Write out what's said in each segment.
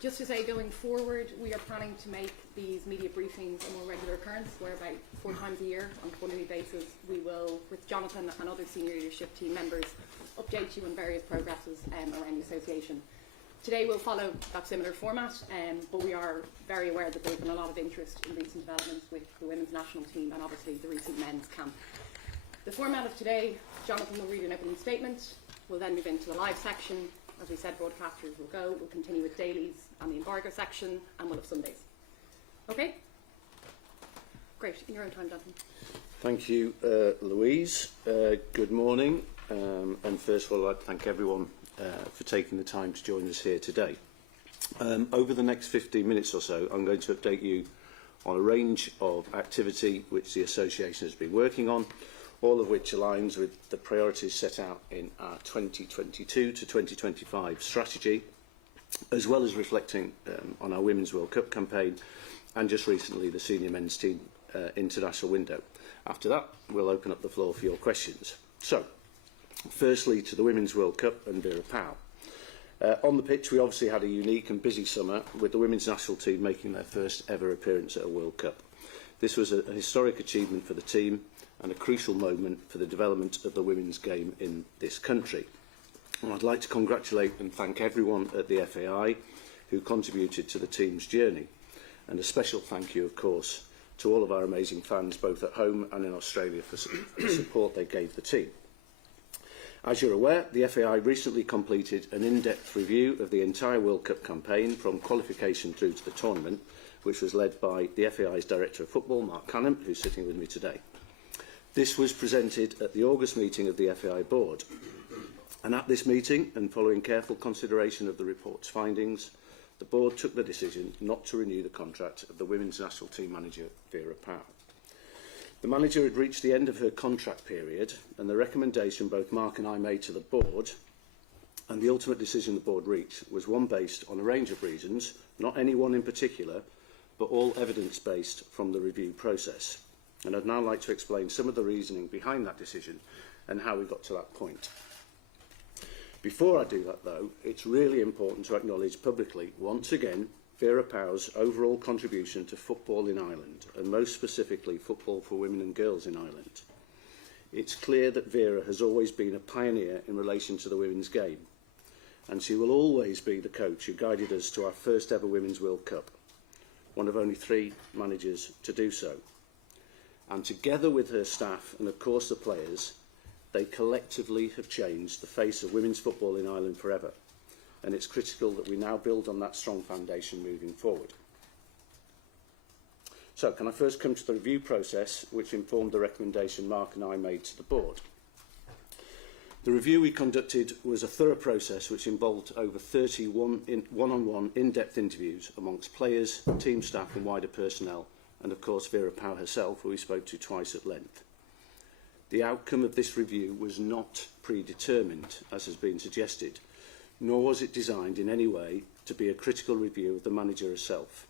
Just to say, going forward, we are planning to make these media briefings a more regular occurrence, whereby 4 times a year on a quarterly basis we will, with Jonathan and other senior leadership team members, update you on various progresses around the association. Today we'll follow that similar format, but we are very aware that there's been a lot of interest in recent developments with the women's national team and obviously the recent men's camp. The format of today, Jonathan will read an opening statement, we'll then move into the live section. As we said, broadcasters will go. We'll continue with dailies and the embargo section, and we'll have Sundays. Okay? Great. In your own time, Jonathan. Thank you, Louise. Good morning. And first of all, I'd like to thank everyone for taking the time to join us here today. Over the next 15 minutes or so, I'm going to update you on a range of activity which the Association has been working on, all of which aligns with the priorities set out in our 2022 to 2025 strategy, as well as reflecting on our Women's World Cup campaign and just recently the senior men's team international window. After that, we'll open up the floor for your questions. So, firstly to the Women's World Cup and Vera Pauw. On the pitch, we obviously had a unique and busy summer with the women's national team making their first ever appearance at a World Cup. This was a historic achievement for the team and a crucial moment for the development of the women's game in this country. And I'd like to congratulate and thank everyone at the FAI who contributed to the team's journey. And a special thank you, of course, to all of our amazing fans, both at home and in Australia, for the support they gave the team. As you're aware, the FAI recently completed an in-depth review of the entire World Cup campaign from qualification through to the tournament, which was led by the FAI's Director of Football, Marc Canham, who's sitting with me today. This was presented at the August meeting of the FAI board. And at this meeting, and following careful consideration of the report's findings, the board took the decision not to renew the contract of the women's national team manager, Vera Pauw. The manager had reached the end of her contract period, and the recommendation both Marc and I made to the board, and the ultimate decision the board reached, was one based on a range of reasons, not any one in particular, but all evidence-based from the review process. And I'd now like to explain some of the reasoning behind that decision and how we got to that point. Before I do that, though, it's really important to acknowledge publicly, once again, Vera Pauw's overall contribution to football in Ireland, and most specifically football for women and girls in Ireland. It's clear that Vera has always been a pioneer in relation to the women's game, and she will always be the coach who guided us to our first ever Women's World Cup, one of only 3 managers to do so. And together with her staff and of course the players, they collectively have changed the face of women's football in Ireland forever. And it's critical that we now build on that strong foundation moving forward. So, can I first come to the review process which informed the recommendation Marc and I made to the board. The review we conducted was a thorough process which involved over 30 one-on-one in-depth interviews amongst players, team staff and wider personnel, and of course Vera Pauw herself, who we spoke to twice at length. The outcome of this review was not predetermined, as has been suggested, nor was it designed in any way to be a critical review of the manager herself.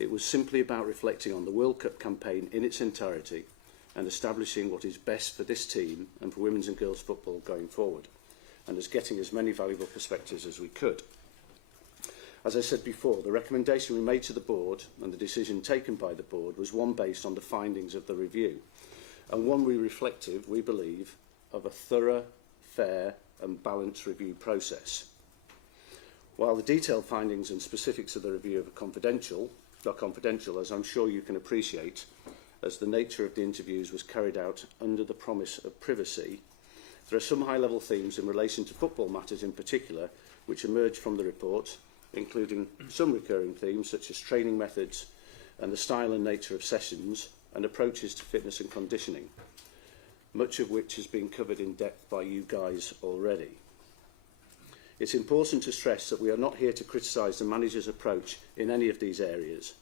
It was simply about reflecting on the World Cup campaign in its entirety and establishing what is best for this team and for women's and girls football going forward, and as getting as many valuable perspectives as we could. As I said before, the recommendation we made to the board and the decision taken by the board was one based on the findings of the review, and one reflective, we believe, of a thorough, fair and balanced review process. While the detailed findings and specifics of the review are confidential, as I'm sure you can appreciate, as the nature of the interviews was carried out under the promise of privacy, there are some high-level themes in relation to football matters in particular which emerged from the report, including some recurring themes such as training methods and the style and nature of sessions and approaches to fitness and conditioning, much of which has been covered in depth by you guys already. It's important to stress that we are not here to criticise the manager's approach in any of these areas,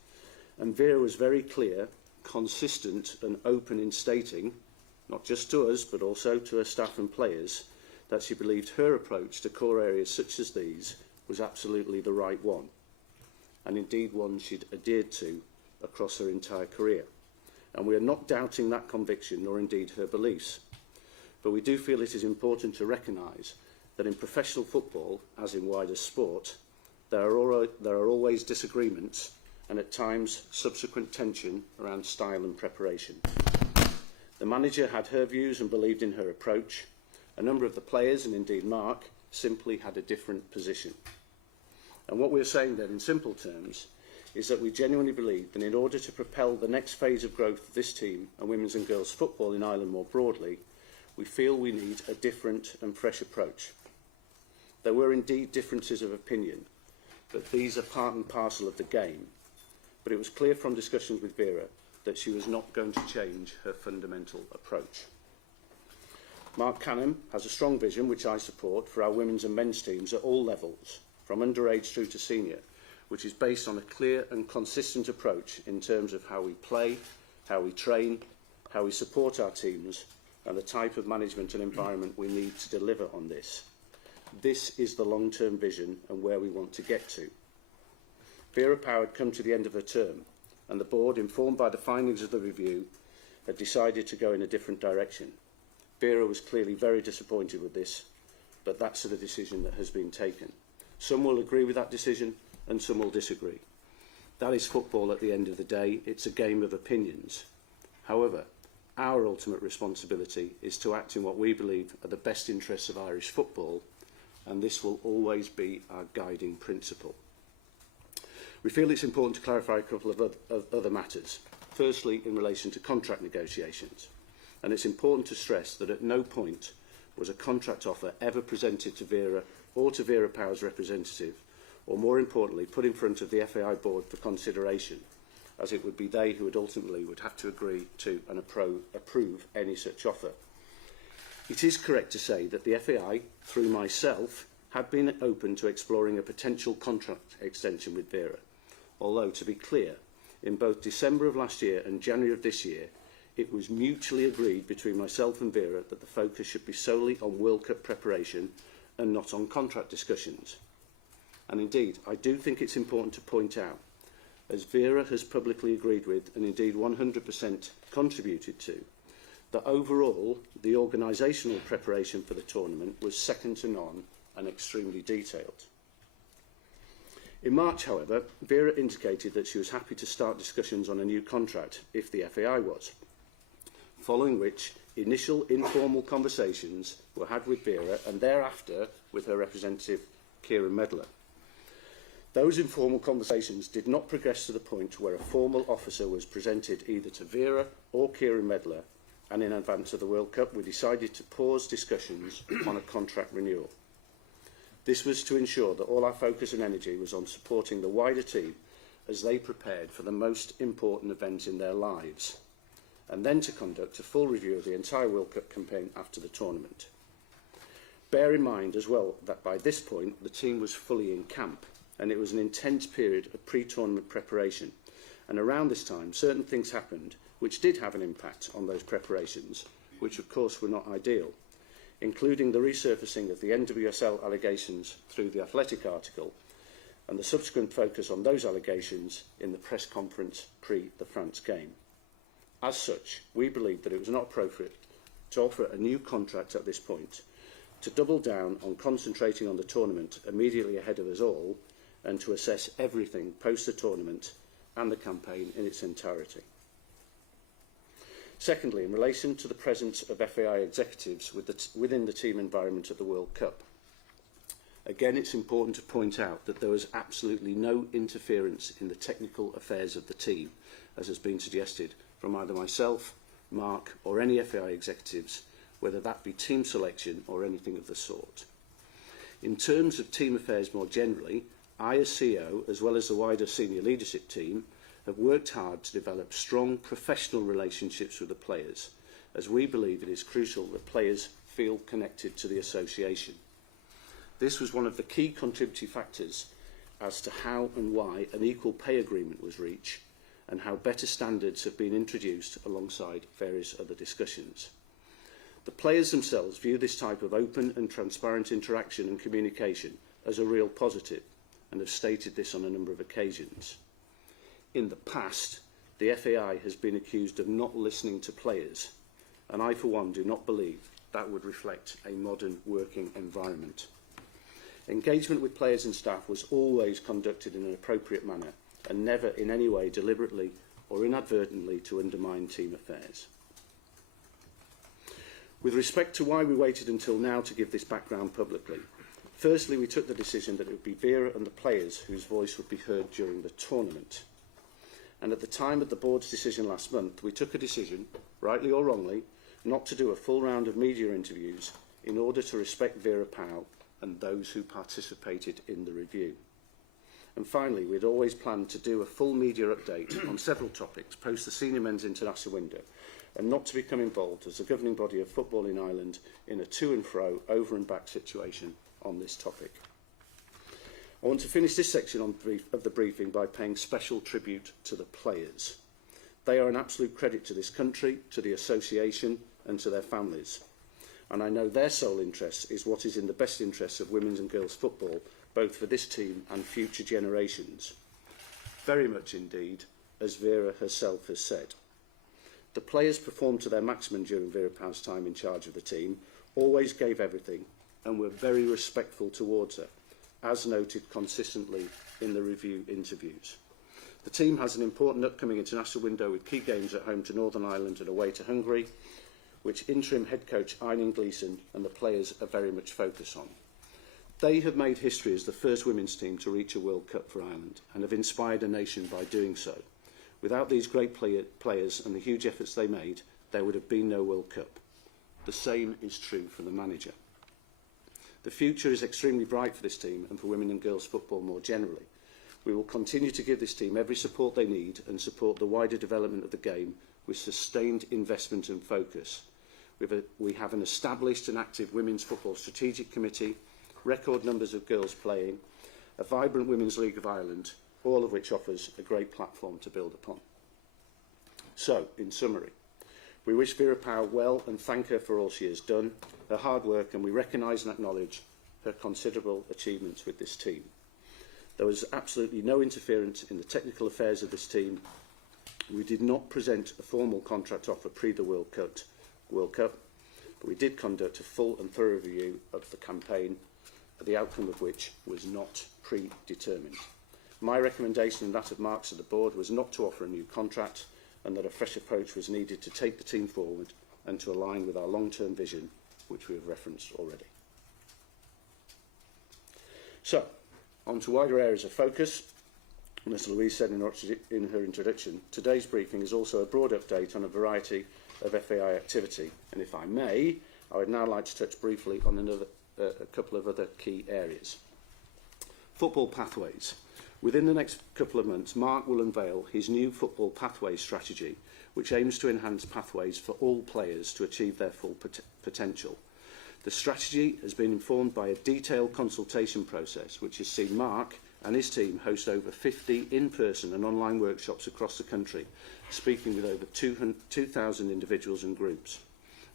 and Vera was very clear, consistent and open in stating, not just to us but also to her staff and players, that she believed her approach to core areas such as these was absolutely the right one, and indeed one she'd adhered to across her entire career. And we are not doubting that conviction nor indeed her beliefs, but we do feel it is important to recognise that in professional football, as in wider sport, there are always disagreements and at times subsequent tension around style and preparation. The manager had her views and believed in her approach. A number of the players, and indeed Marc, simply had a different position. And what we're saying then in simple terms is that we genuinely believe that in order to propel the next phase of growth of this team and women's and girls football in Ireland more broadly, we feel we need a different and fresh approach. There were indeed differences of opinion, but these are part and parcel of the game. But it was clear from discussions with Vera that she was not going to change her fundamental approach. Marc Canham has a strong vision, which I support, for our women's and men's teams at all levels, from underage through to senior, which is based on a clear and consistent approach in terms of how we play, how we train, how we support our teams, and the type of management and environment we need to deliver on this. This is the long-term vision and where we want to get to. Vera Pauw had come to the end of her term, and the board, informed by the findings of the review, had decided to go in a different direction. Vera was clearly very disappointed with this, but that's the decision that has been taken. Some will agree with that decision, and some will disagree. That is football at the end of the day. It's a game of opinions. However, our ultimate responsibility is to act in what we believe are the best interests of Irish football, and this will always be our guiding principle. We feel it's important to clarify a couple of other matters. Firstly, in relation to contract negotiations. And it's important to stress that at no point was a contract offer ever presented to Vera or to Vera Pauw's representative, or more importantly, put in front of the FAI board for consideration, as it would be they who would ultimately have to agree to and approve any such offer. It is correct to say that the FAI, through myself, had been open to exploring a potential contract extension with Vera, although, to be clear, in both December of last year and January of this year, it was mutually agreed between myself and Vera that the focus should be solely on World Cup preparation and not on contract discussions. And indeed, I do think it's important to point out, as Vera has publicly agreed with and indeed 100% contributed to, that overall the organisational preparation for the tournament was second to none and extremely detailed. In March, however, Vera indicated that she was happy to start discussions on a new contract if the FAI was, following which initial informal conversations were had with Vera and thereafter with her representative, Kieran Medler. Those informal conversations did not progress to the point where a formal offer was presented either to Vera or Kieran Medler, and in advance of the World Cup we decided to pause discussions on a contract renewal. This was to ensure that all our focus and energy was on supporting the wider team as they prepared for the most important event in their lives, and then to conduct a full review of the entire World Cup campaign after the tournament. Bear in mind as well that by this point the team was fully in camp, and it was an intense period of pre-tournament preparation, and around this time certain things happened which did have an impact on those preparations, which of course were not ideal, including the resurfacing of the NWSL allegations through the Athletic article and the subsequent focus on those allegations in the press conference pre the France game. As such, we believe that it was not appropriate to offer a new contract at this point, to double down on concentrating on the tournament immediately ahead of us all, and to assess everything post the tournament and the campaign in its entirety. Secondly, in relation to the presence of FAI executives within the team environment at the World Cup, again it's important to point out that there was absolutely no interference in the technical affairs of the team, as has been suggested from either myself, Marc or any FAI executives, whether that be team selection or anything of the sort. In terms of team affairs more generally, I as CEO, as well as the wider senior leadership team, have worked hard to develop strong professional relationships with the players, as we believe it is crucial that players feel connected to the association. This was one of the key contributing factors as to how and why an equal pay agreement was reached, and how better standards have been introduced alongside various other discussions. The players themselves view this type of open and transparent interaction and communication as a real positive, and have stated this on a number of occasions. In the past, the FAI has been accused of not listening to players, and I for one do not believe that would reflect a modern working environment. Engagement with players and staff was always conducted in an appropriate manner and never in any way deliberately or inadvertently to undermine team affairs. With respect to why we waited until now to give this background publicly, firstly, we took the decision that it would be Vera and the players whose voice would be heard during the tournament. And at the time of the board's decision last month, we took a decision, rightly or wrongly, not to do a full round of media interviews in order to respect Vera Pauw and those who participated in the review. And finally, we'd always planned to do a full media update on several topics post the Senior Men's International window, and not to become involved as the governing body of football in Ireland in a to and fro, over and back situation on this topic. I want to finish this section of the briefing by paying special tribute to the players. They are an absolute credit to this country, to the association and to their families. And I know their sole interest is what is in the best interests of women's and girls' football, both for this team and future generations. Very much indeed, as Vera herself has said. The players performed to their maximum during Vera Pauw's time in charge of the team, always gave everything and were very respectful towards her, as noted consistently in the review interviews. The team has an important upcoming international window with key games at home to Northern Ireland and away to Hungary, which interim head coach Eileen Gleeson and the players are very much focused on. They have made history as the first women's team to reach a World Cup for Ireland and have inspired a nation by doing so. Without these great players and the huge efforts they made, there would have been no World Cup. The same is true for the manager. The future is extremely bright for this team and for women and girls football more generally. We will continue to give this team every support they need and support the wider development of the game with sustained investment and focus. We have an established and active Women's Football Strategic Committee, record numbers of girls playing, a vibrant Women's League of Ireland, all of which offers a great platform to build upon. So, in summary, we wish Vera Pauw well and thank her for all she has done, her hard work, and we recognise and acknowledge her considerable achievements with this team. There was absolutely no interference in the technical affairs of this team. We did not present a formal contract offer pre the World Cup, but we did conduct a full and thorough review of the campaign, the outcome of which was not predetermined. My recommendation and that of Marc's and the board was not to offer a new contract and that a fresh approach was needed to take the team forward and to align with our long-term vision, which we have referenced already. So, on to wider areas of focus. And as Louise said in her introduction, today's briefing is also a broad update on a variety of FAI activity. And if I may, I would now like to touch briefly on a couple of other key areas. Football pathways. Within the next couple of months, Marc will unveil his new football pathways strategy, which aims to enhance pathways for all players to achieve their full potential. The strategy has been informed by a detailed consultation process, which has seen Marc and his team host over 50 in-person and online workshops across the country, speaking with over 2,000 individuals and groups.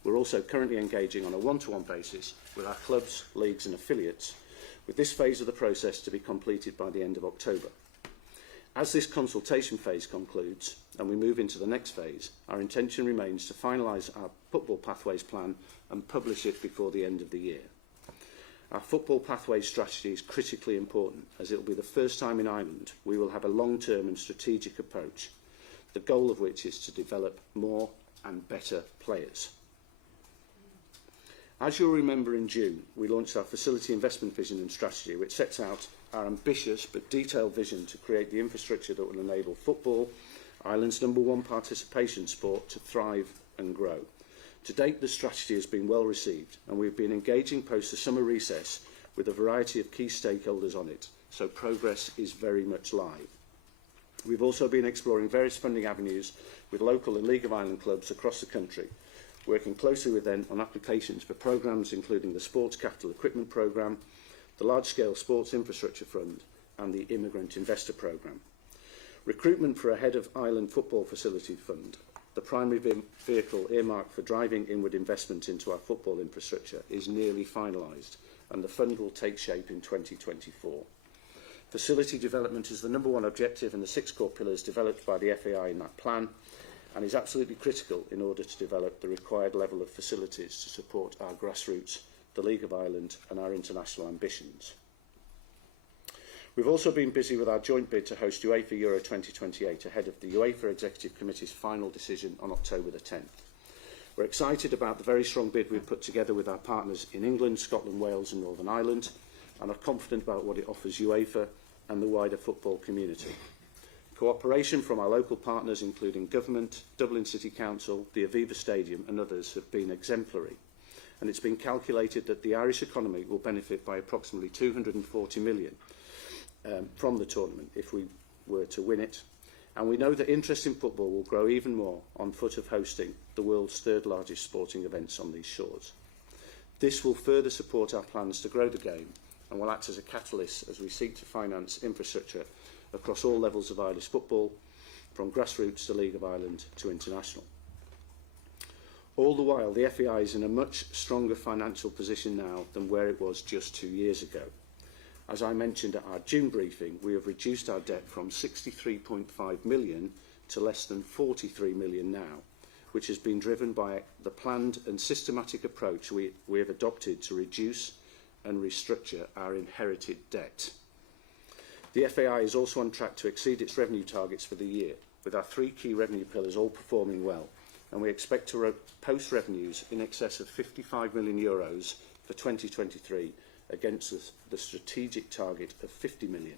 We're also currently engaging on a one-to-one basis with our clubs, leagues and affiliates, with this phase of the process to be completed by the end of October. As this consultation phase concludes and we move into the next phase, our intention remains to finalise our football pathways plan and publish it before the end of the year. Our football pathways strategy is critically important, as it will be the first time in Ireland we will have a long-term and strategic approach, the goal of which is to develop more and better players. As you'll remember, in June, we launched our Facility Investment Vision and Strategy, which sets out our ambitious but detailed vision to create the infrastructure that will enable football, Ireland's #1 participation sport, to thrive and grow. To date, the strategy has been well received, and we've been engaging post the summer recess with a variety of key stakeholders on it, so progress is very much live. We've also been exploring various funding avenues with local and League of Ireland clubs across the country, working closely with them on applications for programmes including the Sports Capital Equipment Programme, the Large-Scale Sports Infrastructure Fund and the Immigrant Investor Programme. Recruitment for a Head of Ireland Football Facility Fund, the primary vehicle earmarked for driving inward investment into our football infrastructure, is nearly finalised, and the fund will take shape in 2024. Facility development is the #1 objective and the 6 core pillars developed by the FAI in that plan, and is absolutely critical in order to develop the required level of facilities to support our grassroots, the League of Ireland and our international ambitions. We've also been busy with our joint bid to host UEFA Euro 2028 ahead of the UEFA Executive Committee's final decision on October the 10th. We're excited about the very strong bid we've put together with our partners in England, Scotland, Wales and Northern Ireland, and are confident about what it offers UEFA and the wider football community. Cooperation from our local partners, including government, Dublin City Council, the Aviva Stadium and others, have been exemplary. And it's been calculated that the Irish economy will benefit by approximately 240 million from the tournament if we were to win it. And we know that interest in football will grow even more on foot of hosting the world's third largest sporting events on these shores. This will further support our plans to grow the game and will act as a catalyst as we seek to finance infrastructure across all levels of Irish football, from grassroots to League of Ireland to international. All the while, the FAI is in a much stronger financial position now than where it was just 2 years ago. As I mentioned at our June briefing, we have reduced our debt from 63.5 million to less than 43 million now, which has been driven by the planned and systematic approach we have adopted to reduce and restructure our inherited debt. The FAI is also on track to exceed its revenue targets for the year, with our 3 key revenue pillars all performing well, and we expect to post revenues in excess of €55 million for 2023 against the strategic target of 50 million.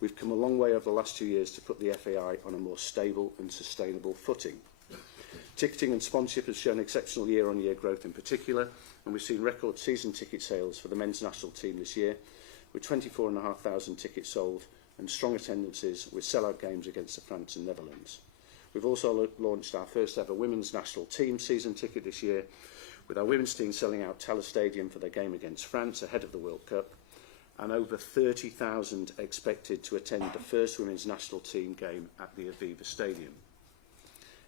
We've come a long way over the last 2 years to put the FAI on a more stable and sustainable footing. Ticketing and sponsorship has shown exceptional year-on-year growth in particular, and we've seen record season ticket sales for the men's national team this year, with 24,500 tickets sold and strong attendances with sell-out games against France and Netherlands. We've also launched our first ever women's national team season ticket this year, with our women's team selling out Tallaght Stadium for their game against France ahead of the World Cup, and over 30,000 expected to attend the first women's national team game at the Aviva Stadium.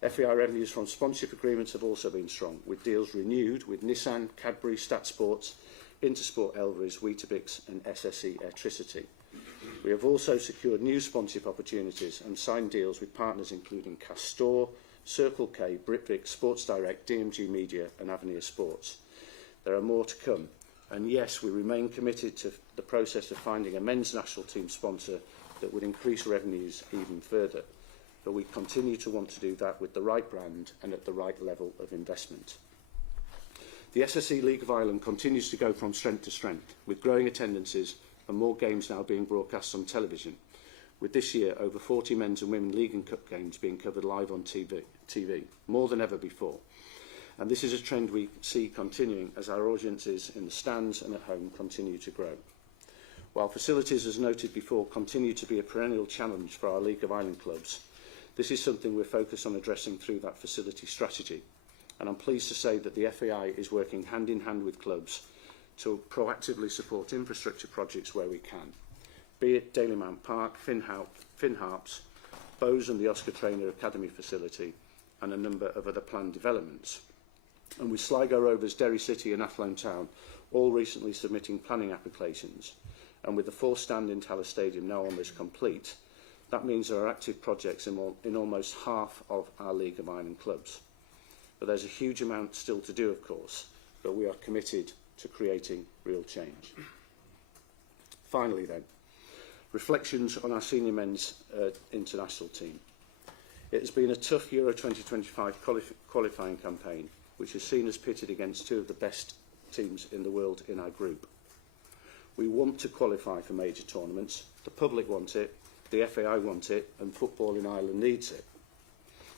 FAI revenues from sponsorship agreements have also been strong, with deals renewed with Nissan, Cadbury, Stat Sports, Intersport Elveris, Weetabix and SSE Airtricity. We have also secured new sponsorship opportunities and signed deals with partners including Castor, Circle K, Britvic, Sports Direct, DMG Media and Avenir Sports. There are more to come, and yes, we remain committed to the process of finding a men's national team sponsor that would increase revenues even further, but we continue to want to do that with the right brand and at the right level of investment. The SSE League of Ireland continues to go from strength to strength, with growing attendances and more games now being broadcast on television, with this year over 40 men's and women's League and Cup games being covered live on TV, more than ever before. And this is a trend we see continuing as our audiences in the stands and at home continue to grow. While facilities, as noted before, continue to be a perennial challenge for our League of Ireland clubs, this is something we're focused on addressing through that facility strategy. And I'm pleased to say that the FAI is working hand in hand with clubs to proactively support infrastructure projects where we can, be it Dalymount Park, Finn Harps, Bowes and the Oscar Traynor Academy facility, and a number of other planned developments. And with Sligo Rovers, Derry City and Athlone Town all recently submitting planning applications, and with the 4th stand in Tallaght Stadium now almost complete, that means there are active projects in almost half of our League of Ireland clubs. But there's a huge amount still to do, of course, but we are committed to creating real change. Finally then, reflections on our senior men's international team. It has been a tough Euro 2025 qualifying campaign, which has seen us pitted against 2 of the best teams in the world in our group. We want to qualify for major tournaments, the public want it, the FAI want it, and football in Ireland needs it.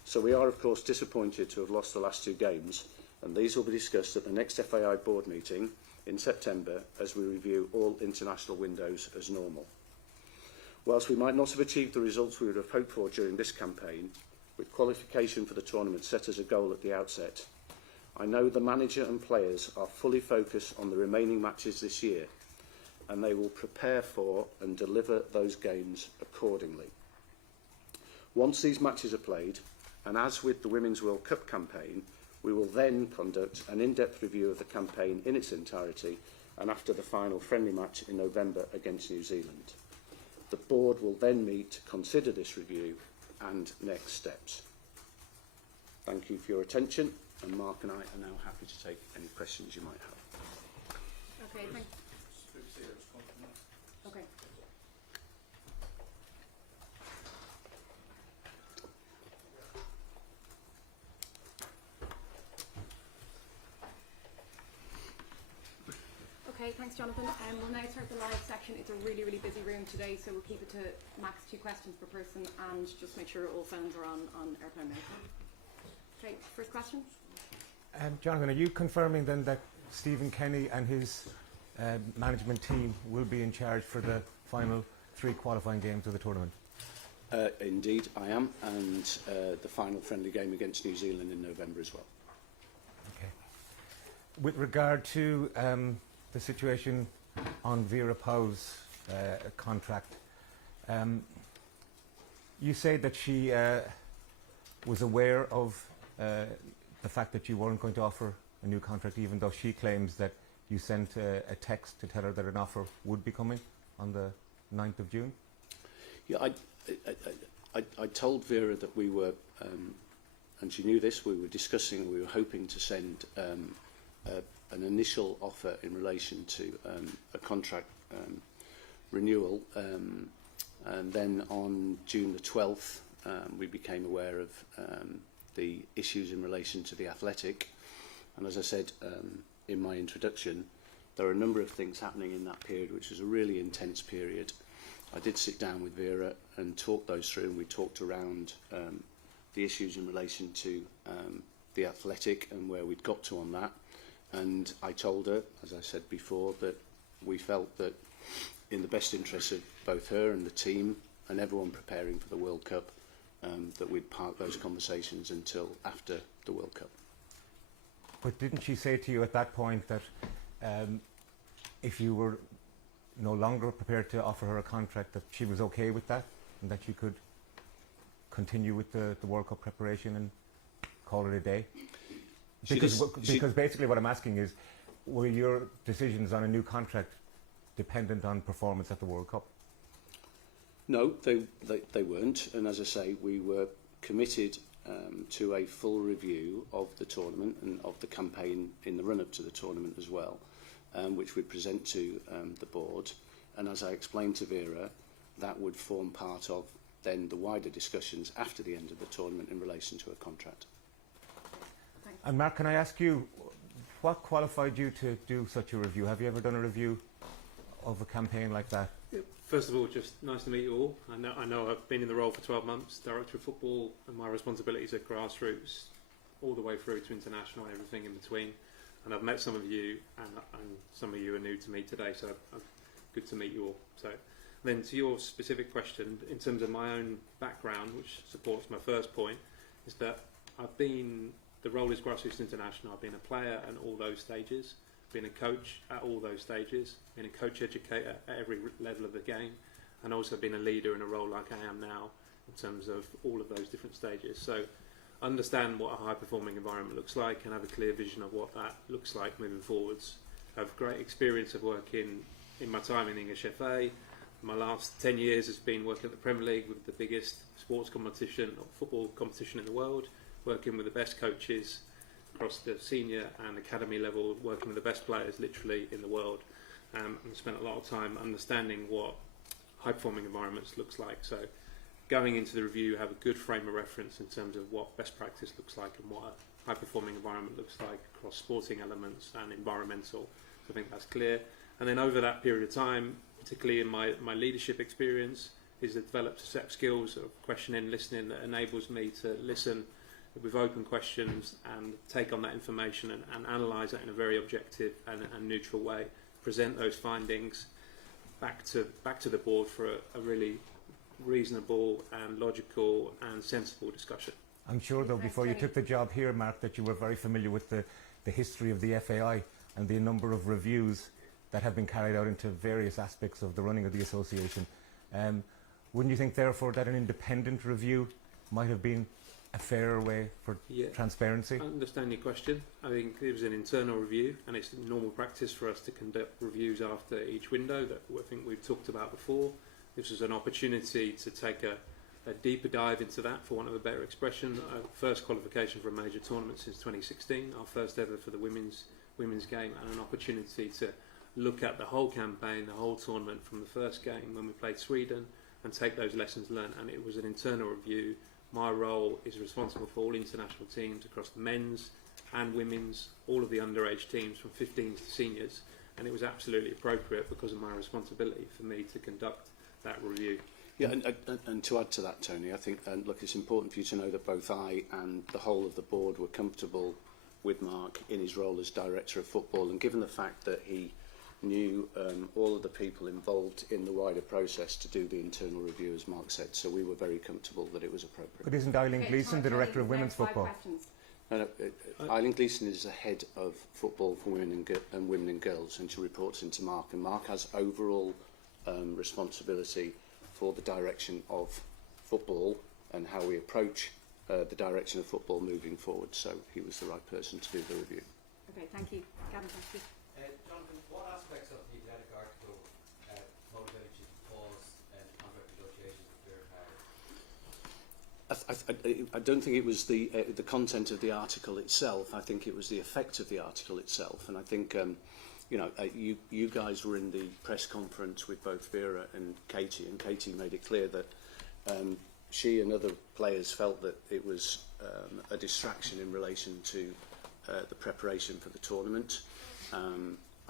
So we are, of course, disappointed to have lost the last 2 games, and these will be discussed at the next FAI board meeting in September as we review all international windows as normal. Whilst we might not have achieved the results we would have hoped for during this campaign, with qualification for the tournament set as a goal at the outset, I know the manager and players are fully focused on the remaining matches this year, and they will prepare for and deliver those games accordingly. Once these matches are played, and as with the Women's World Cup campaign, we will then conduct an in-depth review of the campaign in its entirety and after the final friendly match in November against New Zealand. The board will then meet to consider this review and next steps. Thank you for your attention, and Mark and I are now happy to take any questions you might have. Okay, thanks. Okay. Okay, thanks Jonathan. We'll now start the live section. It's a really, really busy room today, so we'll keep it to max 2 questions per person and just make sure all phones are on airplane mode. Okay, first question. Jonathan, are you confirming then that Stephen Kenny and his management team will be in charge for the final 3 qualifying games of the tournament? Indeed, I am, and the final friendly game against New Zealand in November as well. Okay. With regard to the situation on Vera Pauw's contract, you say that she was aware of the fact that you weren't going to offer a new contract, even though she claims that you sent a text to tell her that an offer would be coming on the 9th of June? Yeah, I told Vera that we were, and she knew this, we were discussing, we were hoping to send an initial offer in relation to a contract renewal, and then on June the 12th we became aware of the issues in relation to the athletic, and as I said in my introduction, there are a number of things happening in that period, which was a really intense period. I did sit down with Vera and talk those through, and we talked around the issues in relation to the athletic and where we'd got to on that. And I told her, as I said before, that we felt that in the best interests of both her and the team and everyone preparing for the World Cup, that we'd park those conversations until after the World Cup. But didn't she say to you at that point that if you were no longer prepared to offer her a contract, that she was okay with that and that you could continue with the World Cup preparation and call it a day? Because basically what I'm asking is, were your decisions on a new contract dependent on performance at the World Cup? No, they weren't, and as I say, we were committed to a full review of the tournament and of the campaign in the run-up to the tournament as well, which we'd present to the board, and as I explained to Vera, that would form part of then the wider discussions after the end of the tournament in relation to a contract. And Mark, can I ask you, what qualified you to do such a review? Have you ever done a review of a campaign like that? First of all, just nice to meet you all. I know I've been in the role for 12 months, Director of Football, and my responsibilities are grassroots all the way through to international and everything in between. And I've met some of you, and some of you are new to me today, so good to meet you all. So, then to your specific question, in terms of my own background, which supports my first point, is that the role is grassroots international. I've been a player at all those stages, been a coach at all those stages, been a coach educator at every level of the game, and also been a leader in a role like I am now in terms of all of those different stages. So understand what a high performing environment looks like and have a clear vision of what that looks like moving forwards. I have great experience of working in my time in English FA. My last 10 years has been working at the Premier League with the biggest sports competition or football competition in the world, working with the best coaches across the senior and academy level, working with the best players literally in the world, and spent a lot of time understanding what high performing environments looks like. So going into the review, have a good frame of reference in terms of what best practice looks like and what a high performing environment looks like across sporting elements and environmental. So I think that's clear. And then over that period of time, particularly in my leadership experience, is developed a set of skills of questioning, listening, that enables me to listen with open questions and take on that information and analyse that in a very objective and neutral way, present those findings back to the board for a really reasonable and logical and sensible discussion. I'm sure, though, before you took the job here, Mark, that you were very familiar with the history of the FAI and the number of reviews that have been carried out into various aspects of the running of the association. Wouldn't you think, therefore, that an independent review might have been a fairer way for transparency? I understand your question. I think it was an internal review, and it's normal practice for us to conduct reviews after each window that I think we've talked about before. This was an opportunity to take a deeper dive into that, for want of a better expression. Our first qualification for a major tournament since 2016, our first ever for the women's game, and an opportunity to look at the whole campaign, the whole tournament from the first game when we played Sweden, and take those lessons learned. And it was an internal review. My role is responsible for all international teams across the men's and women's, all of the underage teams from 15s to seniors, and it was absolutely appropriate because of my responsibility for me to conduct that review. Yeah, and to add to that, Tony, I think, look, it's important for you to know that both I and the whole of the board were comfortable with Marc in his role as Director of Football, and given the fact that he knew all of the people involved in the wider process to do the internal review, as Marc said, so we were very comfortable that it was appropriate. But isn't Eileen Gleeson the Director of Women's Football? No, Eileen Gleeson is the head of football for women and women and girls, and she reports into Marc, and Marc has overall responsibility for the direction of football and how we approach the direction of football moving forward. So he was the right person to do the review. Okay, thank you. Gavin, thank you. Jonathan, what aspects of the athletic article motivated you to pause contract negotiations with Vera Pauw? I don't think it was the content of the article itself. I think it was the effect of the article itself. And I think you guys were in the press conference with both Vera and Katie made it clear that she and other players felt that it was a distraction in relation to the preparation for the tournament.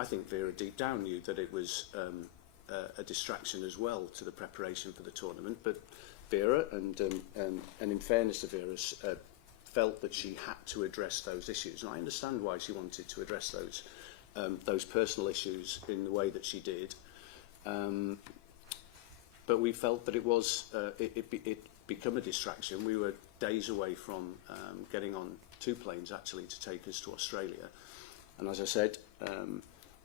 I think Vera deep down knew that it was a distraction as well to the preparation for the tournament, but Vera, and in fairness to Vera, felt that she had to address those issues, and I understand why she wanted to address those personal issues in the way that she did. But we felt that it become a distraction. We were days away from getting on 2 planes actually to take us to Australia, and as I said,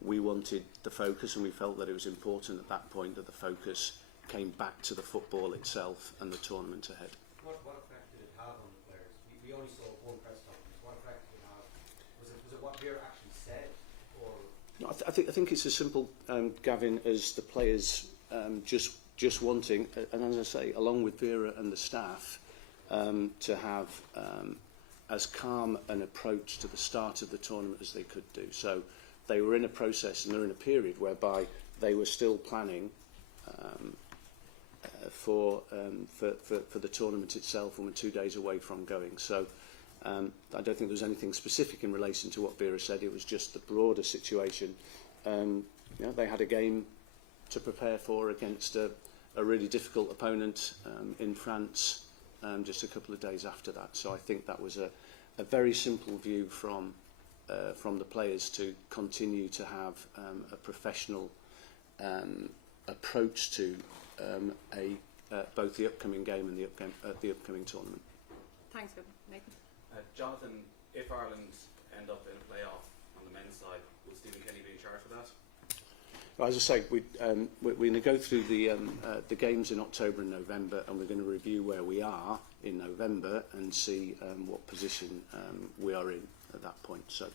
we wanted the focus, and we felt that it was important at that point that the focus came back to the football itself and the tournament ahead. What effect did it have on the players? We only saw one press conference. What effect did it have? Was it what Vera actually said, or? No, I think it's as simple, Gavin, as the players just wanting, and as I say, along with Vera and the staff, to have as calm an approach to the start of the tournament as they could do. So they were in a process, and they're in a period whereby they were still planning for the tournament itself, and we're 2 days away from going. So I don't think there was anything specific in relation to what Vera said. It was just the broader situation. They had a game to prepare for against a really difficult opponent in France just a couple of days after that. So I think that was a very simple view from the players to continue to have a professional approach to both the upcoming game and the upcoming tournament. Thanks, Gavin. Nathan? Jonathan, if Ireland end up in a playoff on the men's side, will Stephen Kenny be in charge for that? Well, as I say, we're going to go through the games in October and November, and we're going to review where we are in November and see what position we are in at that point. So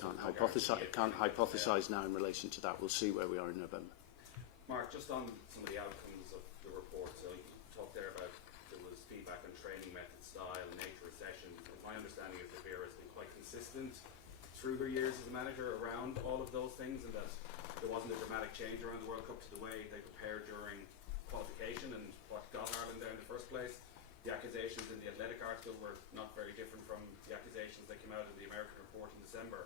can't hypothesise now in relation to that. We'll see where we are in November. Marc, just on some of the outcomes of the report, so you talked there about there was feedback on training method, style, nature of sessions. My understanding is that Vera has been quite consistent through her years as a manager around all of those things, and that there wasn't a dramatic change around the World Cup to the way they prepared during qualification and what got Ireland there in the first place. The accusations in the Athletic article were not very different from the accusations that came out in the American report in December.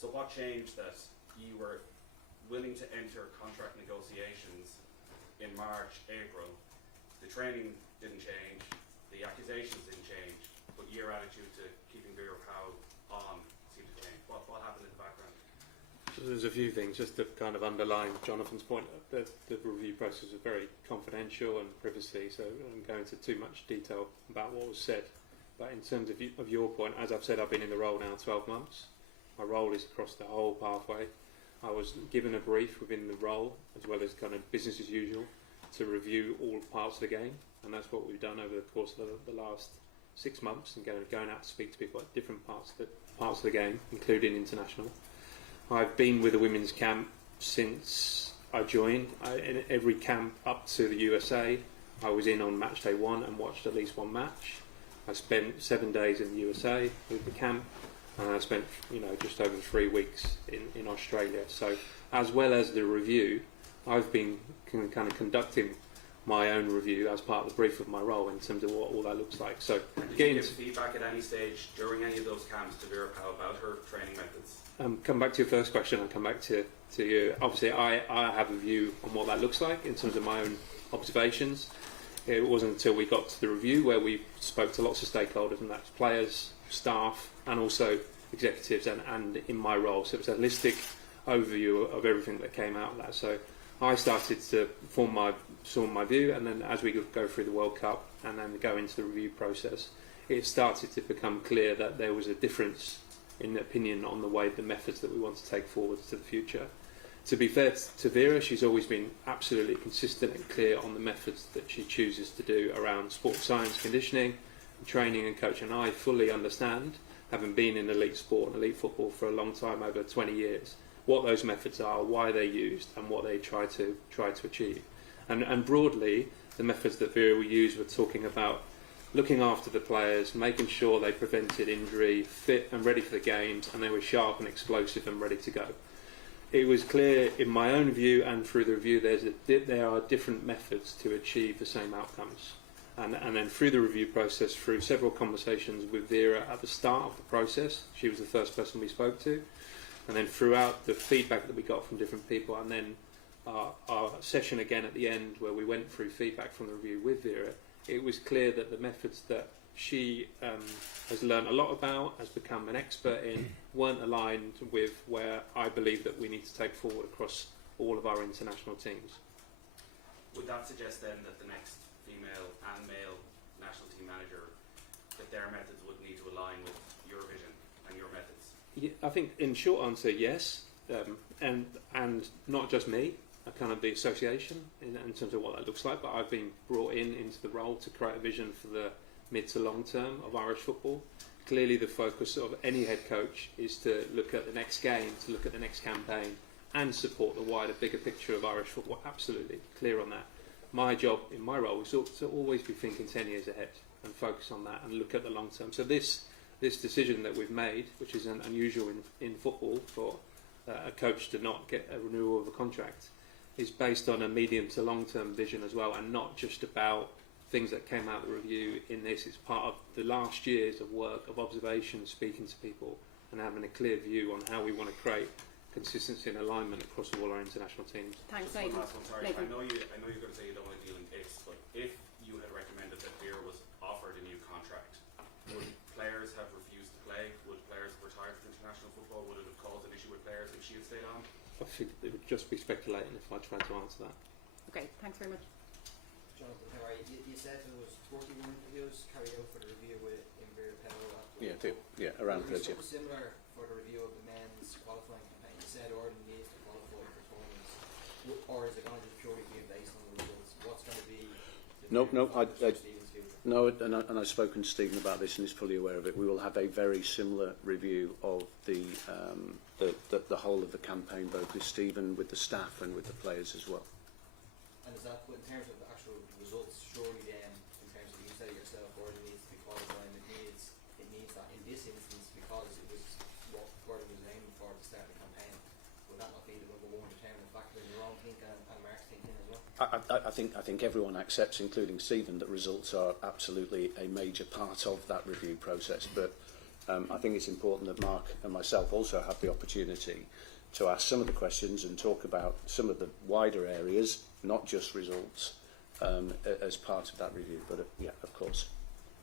So what changed that you were willing to enter contract negotiations in March, April? The training didn't change, the accusations didn't change, but your attitude to keeping Vera Pauw on seemed to change. What happened in the background? So there's a few things, just to kind of underline Jonathan's point. The review process was very confidential and privacy, so I don't go into too much detail about what was said. But in terms of your point, as I've said, I've been in the role now 12 months. My role is across the whole pathway. I was given a brief within the role, as well as kind of business as usual, to review all parts of the game, and that's what we've done over the course of the last 6 months, and going out to speak to people at different parts of the game, including international. I've been with the women's camp since I joined. In every camp up to the USA, I was in on match day 1 and watched at least one match. I spent 7 days in the USA with the camp, and I spent just over 3 weeks in Australia. So as well as the review, I've been kind of conducting my own review as part of the brief of my role in terms of what all that looks like. So And did getting you give feedback at any stage during any of those camps to Vera Pauw about her training methods? come back to your first question and come back to you. Obviously, I have a view on what that looks like in terms of my own observations. It wasn't until we got to the review where we spoke to lots of stakeholders, and that's players, staff, and also executives, and in my role. So it was a holistic overview of everything that came out of that. So I started to form my view, and then as we go through the World Cup and then go into the review process, it started to become clear that there was a difference in opinion on the way, the methods that we want to take forward to the future. To be fair to Vera, she's always been absolutely consistent and clear on the methods that she chooses to do around sports science, conditioning, training and coaching. And I fully understand, having been in elite sport and elite football for a long time, over 20 years, what those methods are, why they're used, and what they try to achieve. And broadly, the methods that Vera will use, we're talking about looking after the players, making sure they prevented injury, fit and ready for the games, and they were sharp and explosive and ready to go. It was clear in my own view and through the review there are different methods to achieve the same outcomes. And then through the review process, through several conversations with Vera at the start of the process, she was the first person we spoke to, and then throughout the feedback that we got from different people, and then our session again at the end where we went through feedback from the review with Vera, it was clear that the methods that she has learned a lot about, has become an expert in, weren't aligned with where I believe that we need to take forward across all of our international teams. Would that suggest then that the next female and male national team manager, that their methods would need to align with your vision and your methods? Yeah, I think in short answer, yes, and not just me, kind of the association in terms of what that looks like, but I've been brought into the role to create a vision for the mid to long term of Irish football. Clearly the focus of any head coach is to look at the next game, to look at the next campaign, and support the wider, bigger picture of Irish football. Absolutely clear on that. My job in my role is to always be thinking 10 years ahead and focus on that and look at the long term. So this decision that we've made, which is unusual in football for a coach to not get a renewal of a contract, is based on a medium to long term vision as well, and not just about things that came out of the review in this. It's part of the last years of work, of observation, speaking to people, and having a clear view on how we want to create consistency and alignment across all our international teams. Thanks, Just one Nathan. last one, sorry. Nathan. I know you're going to say you don't want to deal in picks, but if you had recommended that Vera was offered a new contract, would players have refused to play? Would players have retired from international football? Would it have caused an issue with players if she had stayed on? I think it would just be speculating if I tried to answer that. Okay, thanks very much. Jonathan, how are you? You said there was 41 interviews carried out for the review in Vera Pauw. Around Would it be 30. something similar for the review of the men's qualifying campaign? You said Orden needs to qualify for tournaments, or is it going to just purely be based on the results? What's going to be the Stephen's view? No, and I've spoken to Stephen about this and he's fully aware of it. We will have a very similar review of the whole of the campaign, both with Stephen, with the staff and with the players as well. And is that, in terms of the actual results, surely then, in terms of, you said it yourself, Gordon needs to be qualifying, it needs that in this instance because it was what Gordon was aiming for to start the campaign. Would that not be the number one determinant factor in your own thinking and Mark's thinking as well? I think everyone accepts, including Stephen, that results are absolutely a major part of that review process. But I think it's important that Mark and myself also have the opportunity to ask some of the questions and talk about some of the wider areas, not just results, as part of that review. But yeah, of course.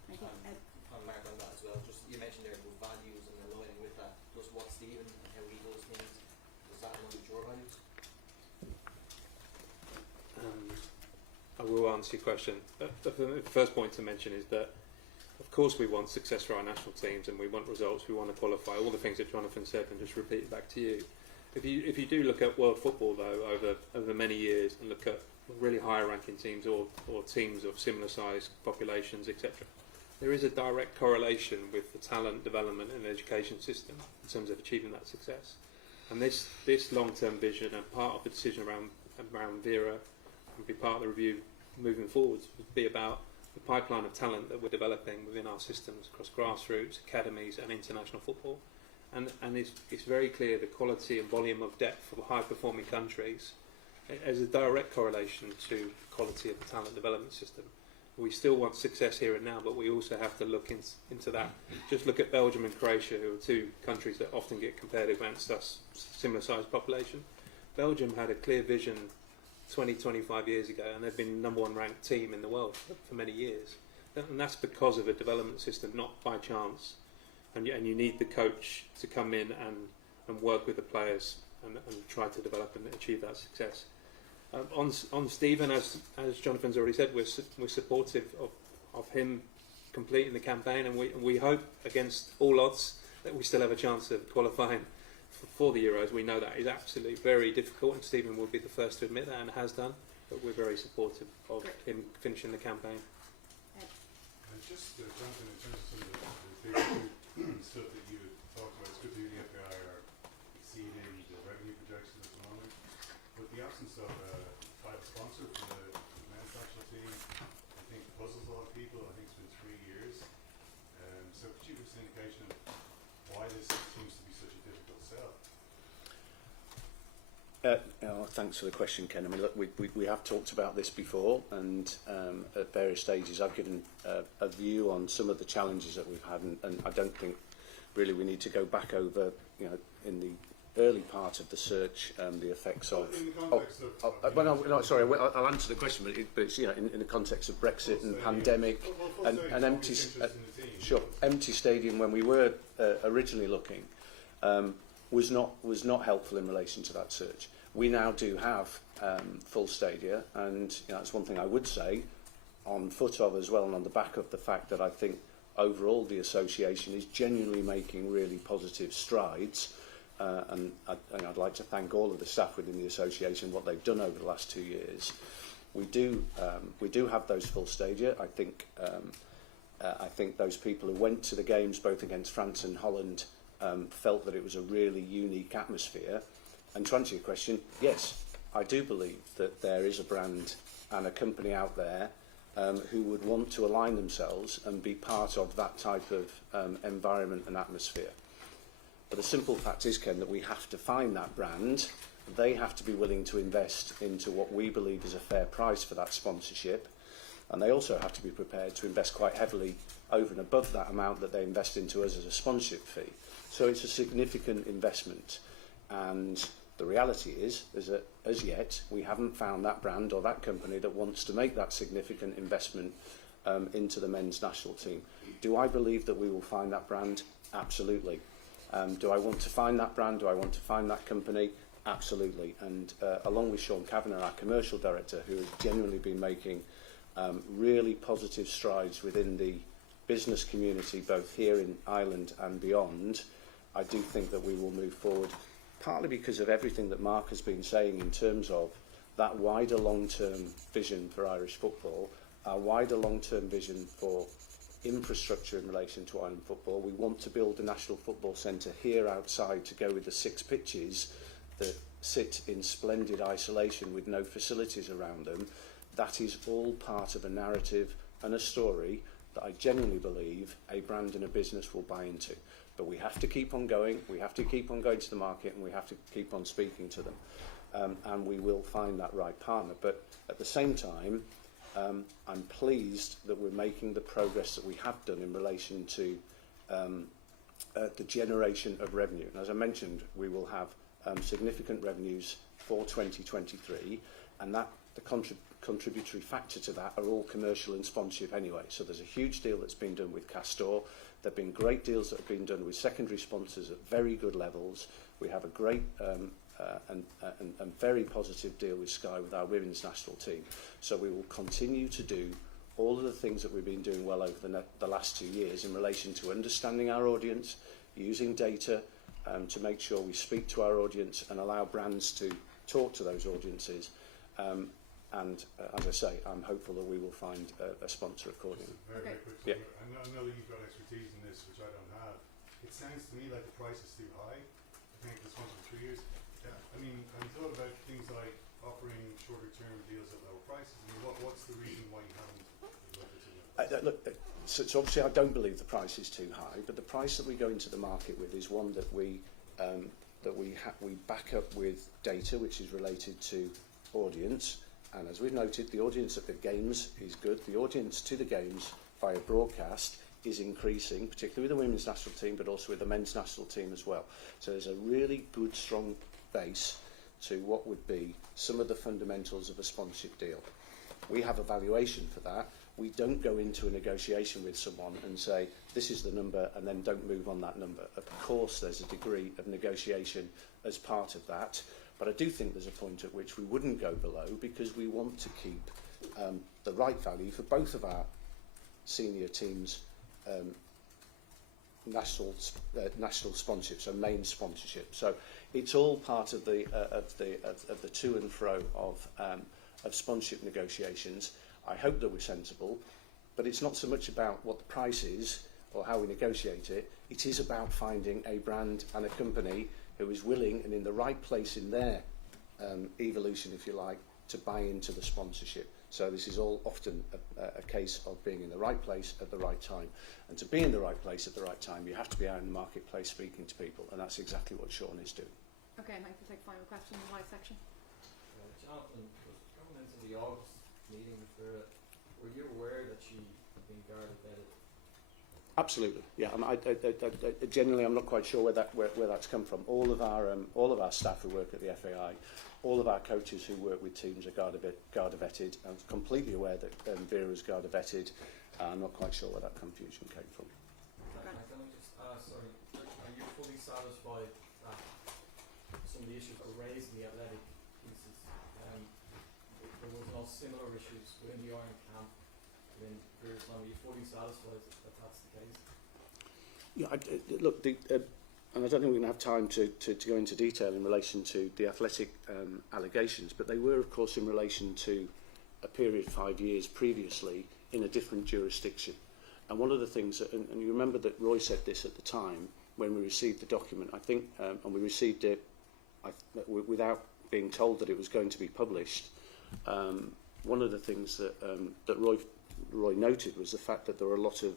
Thank you. Ed. And Mark on that as well, just you mentioned there about values and aligning with that, just what Stephen and how he does things, does that align with your values? I will answer your question. The first point to mention is that, of course, we want success for our national teams and we want results. We want to qualify. All the things that Jonathan said, and just repeat it back to you. If you do look at world football though over many years and look at really higher ranking teams or teams of similar size populations, etc., there is a direct correlation with the talent development and education system in terms of achieving that success. And this long-term vision and part of the decision around Vera and be part of the review moving forwards would be about the pipeline of talent that we're developing within our systems across grassroots, academies and international football. And it's very clear the quality and volume of depth of high-performing countries as a direct correlation to quality of the talent development system. We still want success here and now, but we also have to look into that. Just look at Belgium and Croatia, who are two countries that often get compared against us, similar sized population. Belgium had a clear vision 20, 25 years ago, and they've been the #1 ranked team in the world for many years. And that's because of a development system, not by chance. And you need the coach to come in and work with the players and try to develop and achieve that success. On Stephen, as Jonathan's already said, we're supportive of him completing the campaign, and we hope against all odds that we still have a chance of qualifying for the Euros. We know that is absolutely very difficult, and Stephen will be the first to admit that and has done, but we're very supportive of him finishing the campaign. Just Jonathan, in terms of some of the big stuff that you talked about, it's good to hear the FAI are exceeding the revenue projections at the moment, but the absence of a title sponsor for the men's national team, I think puzzles a lot of people. I think it's been 3 years. So could you give us an indication of why this seems to be such a difficult sell? Thanks for the question, Ken. I mean, look, we have talked about this before, and at various stages I've given a view on some of the challenges that we've had, and I don't think really we need to go back over, in the early part of the search, the effects of... In the context I'll answer the question, but it's in the context of Brexit and pandemic and empty... empty stadium when we were originally looking was not helpful in relation to that search. We now do have full stadia, and that's one thing I would say on foot of as well, and on the back of the fact that I think overall the association is genuinely making really positive strides, and I'd like to thank all of the staff within the association what they've done over the last 2 years. We do have those full stadia. I think those people who went to the games both against France and Holland felt that it was a really unique atmosphere. And to answer your question, yes, I do believe that there is a brand and a company out there who would want to align themselves and be part of that type of environment and atmosphere. But the simple fact is, Ken, that we have to find that brand. They have to be willing to invest into what we believe is a fair price for that sponsorship. And they also have to be prepared to invest quite heavily over and above that amount that they invest into us as a sponsorship fee. So it's a significant investment. And the reality is that as yet, we haven't found that brand or that company that wants to make that significant investment into the men's national team. Do I believe that we will find that brand? Absolutely. Do I want to find that brand? Do I want to find that company? Absolutely. And along with Sean Kavanagh, our commercial director, who has genuinely been making really positive strides within the business community, both here in Ireland and beyond, I do think that we will move forward, partly because of everything that Marc has been saying in terms of that wider long-term vision for Irish football, our wider long-term vision for infrastructure in relation to Ireland football. We want to build a national football centre here outside to go with the 6 pitches that sit in splendid isolation with no facilities around them. That is all part of a narrative and a story that I genuinely believe a brand and a business will buy into. But we have to keep on going, we have to keep on going to the market, and we have to keep on speaking to them. And we will find that right partner. But at the same time, I'm pleased that we're making the progress that we have done in relation to the generation of revenue. And as I mentioned, we will have significant revenues for 2023, and that the contributory factor to that are all commercial and sponsorship anyway. So there's a huge deal that's been done with Castor. There have been great deals that have been done with secondary sponsors at very good levels. We have a great and very positive deal with Sky with our women's national team. So we will continue to do all of the things that we've been doing well over the last 2 years in relation to understanding our audience, using data to make sure we speak to our audience and allow brands to talk to those audiences. And as I say, I'm hopeful that we will find a sponsor accordingly. Very quick. Yeah. I know that you've got expertise in this, which I don't have. It sounds to me like the price is too high. I think the sponsor for 3 years. Yeah. I mean, have you thought about things like offering shorter-term deals at lower prices? I mean, what's the reason why you haven't looked at it? Look, so obviously I don't believe the price is too high, but the price that we go into the market with is one that we back up with data, which is related to audience, and as we've noted, the audience at the games is good. The audience to the games via broadcast is increasing, particularly with the women's national team, but also with the men's national team as well. So there's a really good, strong base to what would be some of the fundamentals of a sponsorship deal. We have a valuation for that. We don't go into a negotiation with someone and say, this is the number, and then don't move on that number. Of course, there's a degree of negotiation as part of that, but I do think there's a point at which we wouldn't go below, because we want to keep the right value for both of our senior teams' national sponsorship, so main sponsorship. So it's all part of the to and fro of sponsorship negotiations. I hope that we're sensible, but it's not so much about what the price is or how we negotiate it. It is about finding a brand and a company who is willing and in the right place in their evolution, if you like, to buy into the sponsorship. So this is all often a case of being in the right place at the right time. And to be in the right place at the right time, you have to be out in the marketplace speaking to people, and that's exactly what Sean is doing. Okay, I'd like to take final question in the live section. Jonathan, coming into the August meeting with Vera, were you aware that she had been guarded vetted? Absolutely, yeah. I generally, I'm not quite sure where that's come from. All of our staff who work at the FAI, all of our coaches who work with teams are Garda vetted. I'm completely aware that Vera's Garda vetted. I'm not quite sure where that confusion came from. Can I just ask, sorry, are you fully satisfied that some of the issues were raised in the athletic pieces? There was no similar issues within the Iron camp within Vera's time. Are you fully satisfied that that's the case? Yeah, look, and I don't think we're going to have time to go into detail in relation to the athletic allegations, but they were, of course, in relation to a period 5 years previously in a different jurisdiction. And one of the things, and you remember that Roy said this at the time when we received the document, I think, and we received it without being told that it was going to be published. One of the things that Roy noted was the fact that there were a lot of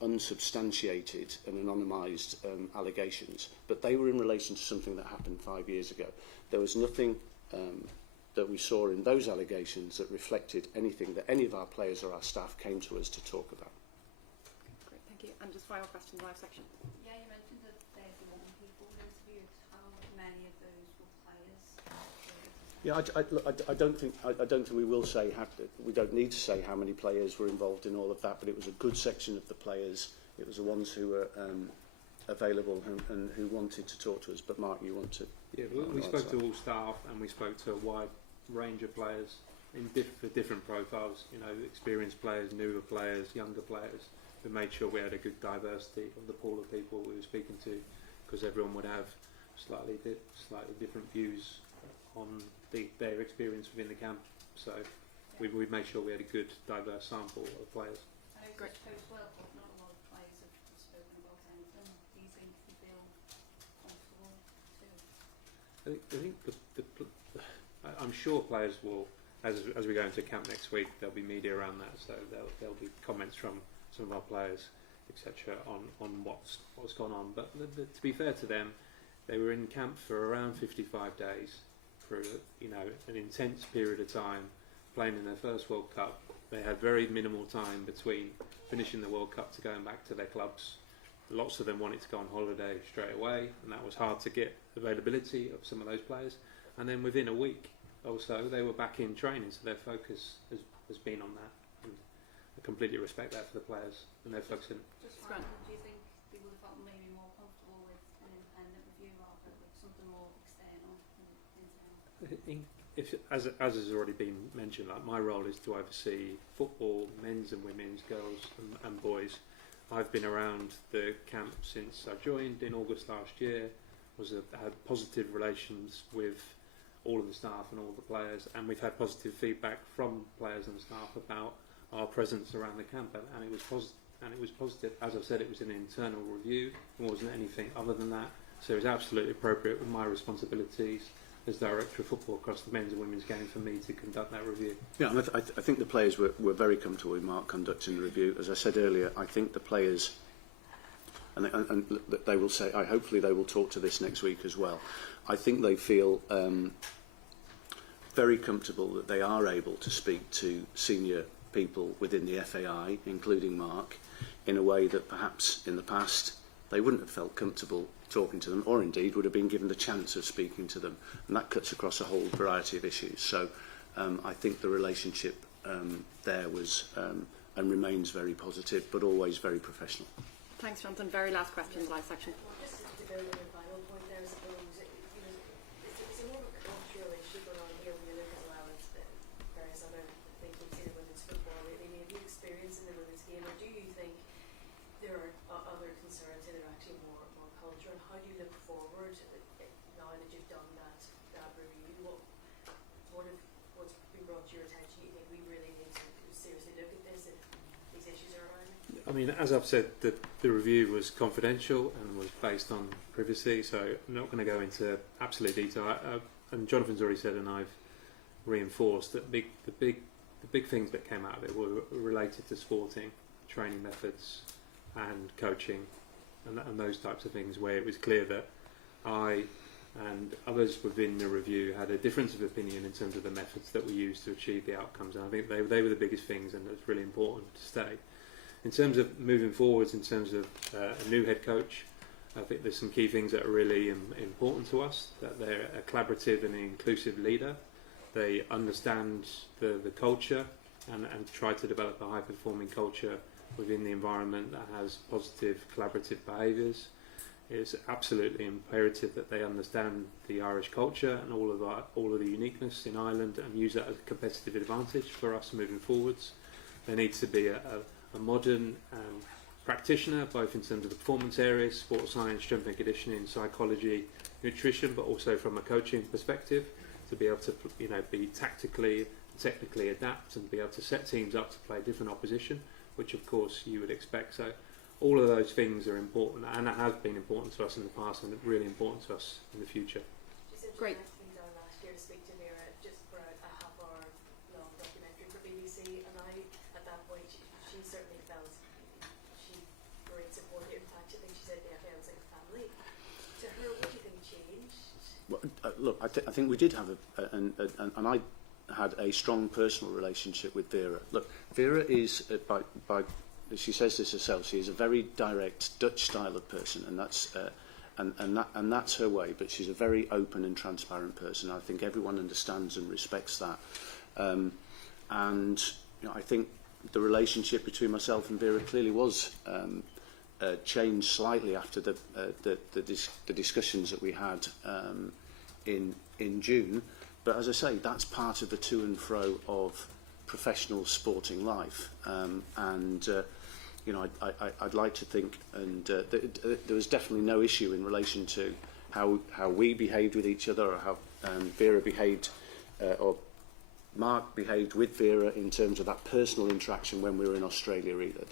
unsubstantiated and anonymised allegations, but they were in relation to something that happened 5 years ago. There was nothing that we saw in those allegations that reflected anything that any of our players or our staff came to us to talk about. Great, thank you. And just final question in the live section. Yeah, you mentioned that 31 people were interviewed. How many of those were players? Yeah, I don't think we will say we don't need to say how many players were involved in all of that, but it was a good section of the players. It was the ones who were available and who wanted to talk to us. But Mark, you want to? Yeah, we spoke to all staff, and we spoke to a wide range of players for different profiles. You know, experienced players, newer players, younger players. We made sure we had a good diversity of the pool of people we were speaking to, because everyone would have slightly different views on their experience within the camp. So we made sure we had a good, diverse sample of players. I know it's post World Cup, not a lot of players have spoken about any of them. Do you think you feel comfortable too? I'm sure players will, as we go into camp next week, there'll be media around that, so there'll be comments from some of our players, etc., on what's gone on. But to be fair to them, they were in camp for around 55 days. Through an intense period of time, playing in their first World Cup. They had very minimal time between finishing the World Cup to going back to their clubs. Lots of them wanted to go on holiday straight away, and that was hard to get availability of some of those players. And then within a week or so, they were back in training, so their focus has been on that. And I completely respect that for the players, and they're focusing. Just final, do you think they would have felt maybe more comfortable with an independent review rather than something more external and internal? If, as has already been mentioned, like my role is to oversee football, men's and women's, girls and boys. I've been around the camp since I joined in August last year. Had positive relations with all of the staff and all the players, and we've had positive feedback from players and staff about our presence around the camp, and it was positive. As I said, it was an internal review. It wasn't anything other than that. So it was absolutely appropriate with my responsibilities as director of football across the men's and women's game for me to conduct that review. Yeah, and I think the players were very comfortable with Mark conducting the review. As I said earlier, I think the players, and they will say, hopefully they will talk to this next week as well. I think they feel very comfortable that they are able to speak to senior people within the FAI, including Mark, in a way that perhaps in the past they wouldn't have felt comfortable talking to them, or indeed would have been given the chance of speaking to them. And that cuts across a whole variety of issues. So I think the relationship there was and remains very positive, but always very professional. Thanks, Jonathan. Very last question in the live section. Just to build on your final point there, I suppose, it's a more of a cultural issue going on here when you look as well at various other things we've seen in women's football. They may be experiencing the women's game, or do you think there are other concerns that are actually more cultural? How do you look forward now that you've done that review? What's been brought to your attention? You think we really need to seriously look at this if these issues are around? I mean, as I've said, the review was confidential and was based on privacy, so I'm not going to go into absolute detail. And Jonathan's already said, and I've reinforced that the big things that came out of it were related to sporting, training methods, and coaching, and those types of things, where it was clear that I and others within the review had a difference of opinion in terms of the methods that we used to achieve the outcomes, and I think they were the biggest things, and it's really important to stay. In terms of moving forwards, in terms of a new head coach, I think there's some key things that are really important to us, that they're a collaborative and inclusive leader. They understand the culture and try to develop a high-performing culture within the environment that has positive collaborative behaviours. It's absolutely imperative that they understand the Irish culture and all of the uniqueness in Ireland, and use that as a competitive advantage for us moving forwards. There needs to be a modern practitioner, both in terms of the performance areas, sports science, strength and conditioning, psychology, nutrition, but also from a coaching perspective, to be able to be tactically, technically adapt and be able to set teams up to play different opposition, which of course you would expect. So all of those things are important, and it has been important to us in the past and really important to us in the future. Great. Done last year to speak to Vera just for a half-hour long documentary for BBC, and at that point she certainly felt she great support here. In fact, I think she said the FA was like a family to her. What do you think changed? Well, look, I think we did have and I had a strong personal relationship with Vera. Look, Vera is she says this herself. She is a very direct Dutch style of person, and that's and that's her way. But she's a very open and transparent person. I think everyone understands and respects that. And I think the relationship between myself and Vera clearly was changed slightly after the discussions that we had in June. But as I say, that's part of the to and fro of professional sporting life. I'd like to think, and there was definitely no issue in relation to how we behaved with each other, or how Vera behaved, or Mark behaved with Vera in terms of that personal interaction when we were in Australia either.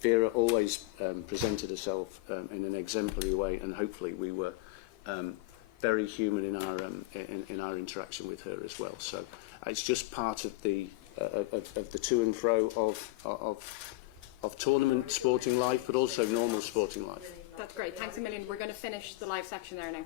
Vera always presented herself in an exemplary way, and hopefully we were very human in our interaction with her as well. So it's just part of the to and fro of tournament sporting life, but also normal sporting life. That's great. Thanks a million. We're going to finish the live section there now.